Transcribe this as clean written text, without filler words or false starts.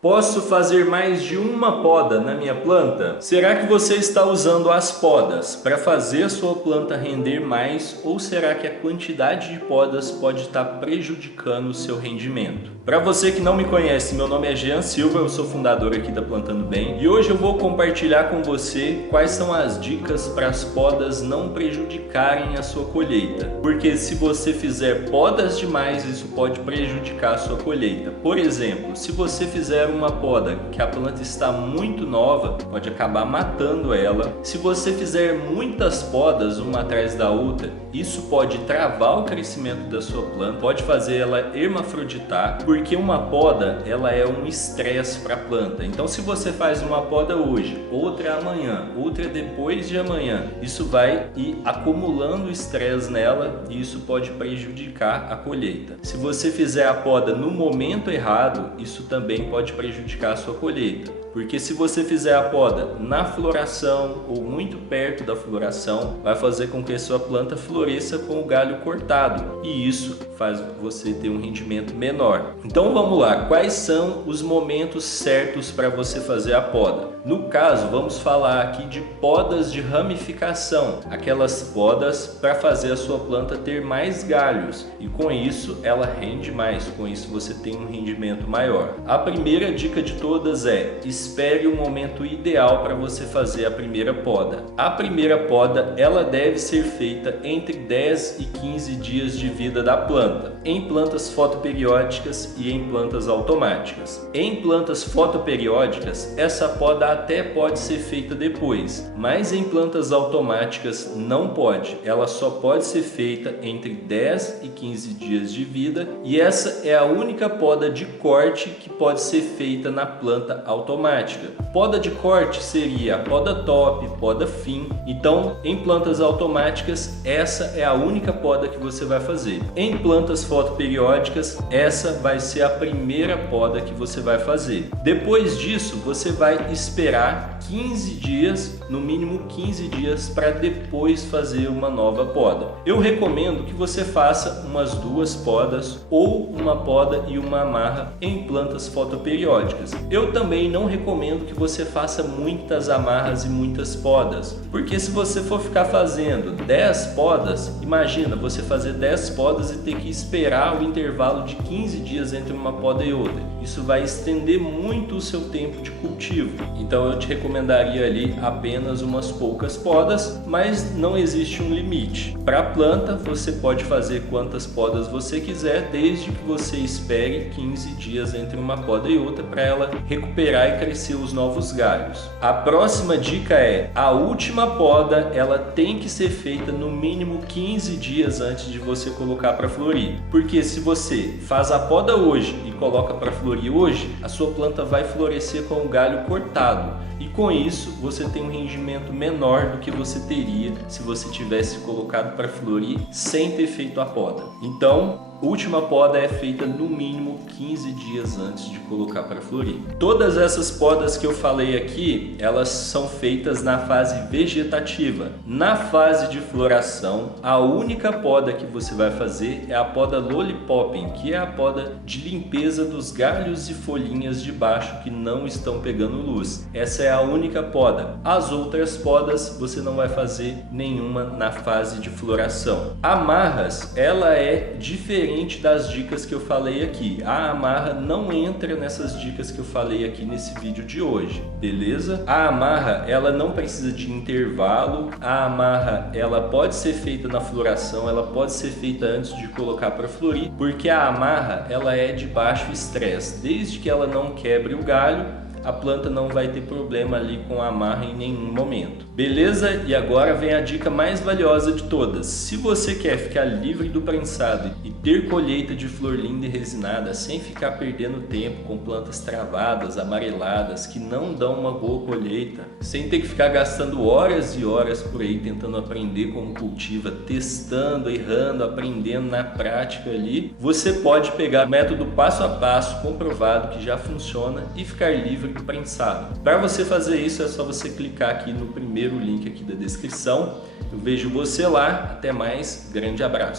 Posso fazer mais de uma poda na minha planta? Será que você está usando as podas para fazer a sua planta render mais ou será que a quantidade de podas pode estar prejudicando o seu rendimento? Para você que não me conhece, meu nome é Jean Silva, eu sou fundador aqui da Plantando Bem e hoje eu vou compartilhar com você quais são as dicas para as podas não prejudicarem a sua colheita. Porque se você fizer podas demais, isso pode prejudicar a sua colheita. Por exemplo, se você fizer uma poda que a planta está muito nova, pode acabar matando ela. Se você fizer muitas podas uma atrás da outra, isso pode travar o crescimento da sua planta, pode fazer ela hermafroditar, porque uma poda ela é um estresse para a planta. Então se você faz uma poda hoje, outra amanhã, outra depois de amanhã, isso vai ir acumulando estresse nela e isso pode prejudicar a colheita. Se você fizer a poda no momento errado, isso também pode prejudicar a sua colheita. Porque se você fizer a poda na floração ou muito perto da floração, vai fazer com que a sua planta floresça com o galho cortado e isso faz você ter um rendimento menor. Então vamos lá, quais são os momentos certos para você fazer a poda? No caso, vamos falar aqui de podas de ramificação, aquelas podas para fazer a sua planta ter mais galhos e com isso ela rende mais, com isso você tem um rendimento maior. A primeira dica de todas é: espere o momento ideal para você fazer a primeira poda. A primeira poda ela deve ser feita entre 10 e 15 dias de vida da planta, em plantas fotoperiódicas e em plantas automáticas. Em plantas fotoperiódicas, essa poda até pode ser feita depois, mas em plantas automáticas não pode. Ela só pode ser feita entre 10 e 15 dias de vida e essa é a única poda de corte que pode ser feita na planta automática. Poda de corte seria a poda top, poda fim. Então, em plantas automáticas, essa é a única poda que você vai fazer. Em plantas fotoperiódicas, essa vai ser a primeira poda que você vai fazer. Depois disso, você vai esperar 15 dias, no mínimo 15 dias, para depois fazer uma nova poda. Eu recomendo que você faça umas 2 podas ou uma poda e uma amarra em plantas fotoperiódicas. Eu também não recomendo que você faça muitas amarras e muitas podas, porque se você for ficar fazendo 10 podas, imagina você fazer 10 podas e ter que esperar o intervalo de 15 dias entre uma poda e outra. Isso vai estender muito o seu tempo de cultivo. Então eu te recomendaria ali apenas umas poucas podas, mas não existe um limite. Para a planta, você pode fazer quantas podas você quiser, desde que você espere 15 dias entre uma poda e outra para ela recuperar e crescer os novos galhos. A próxima dica é: a última poda ela tem que ser feita no mínimo 15 dias antes de você colocar para florir. Porque se você faz a poda hoje e coloca para florir hoje, a sua planta vai florescer com o galho cortado. E com isso você tem um rendimento menor do que você teria se você tivesse colocado para florir sem ter feito a poda. Então, última poda é feita no mínimo 15 dias antes de colocar para florir. Todas essas podas que eu falei aqui, elas são feitas na fase vegetativa. Na fase de floração, a única poda que você vai fazer é a poda Lollipopping, que é a poda de limpeza dos galhos e folhinhas de baixo que não estão pegando luz. Essa é a única poda. As outras podas você não vai fazer nenhuma na fase de floração. Amarras, ela é diferente das dicas que eu falei aqui. A amarra não entra nessas dicas que eu falei aqui nesse vídeo de hoje, beleza? A amarra, ela não precisa de intervalo. A amarra, ela pode ser feita na floração, ela pode ser feita antes de colocar para florir, porque a amarra, ela é de baixo estresse. Desde que ela não quebre o galho, a planta não vai ter problema ali com a amarra em nenhum momento. Beleza? E agora vem a dica mais valiosa de todas. Se você quer ficar livre do prensado e ter colheita de flor linda e resinada sem ficar perdendo tempo com plantas travadas, amareladas, que não dão uma boa colheita, sem ter que ficar gastando horas e horas por aí tentando aprender como cultiva, testando, errando, aprendendo na prática ali, você pode pegar o método passo a passo comprovado que já funciona e ficar livre do prensado. Para você fazer isso é só você clicar aqui no primeiro link aqui da descrição. Eu vejo você lá. Até mais. Grande abraço.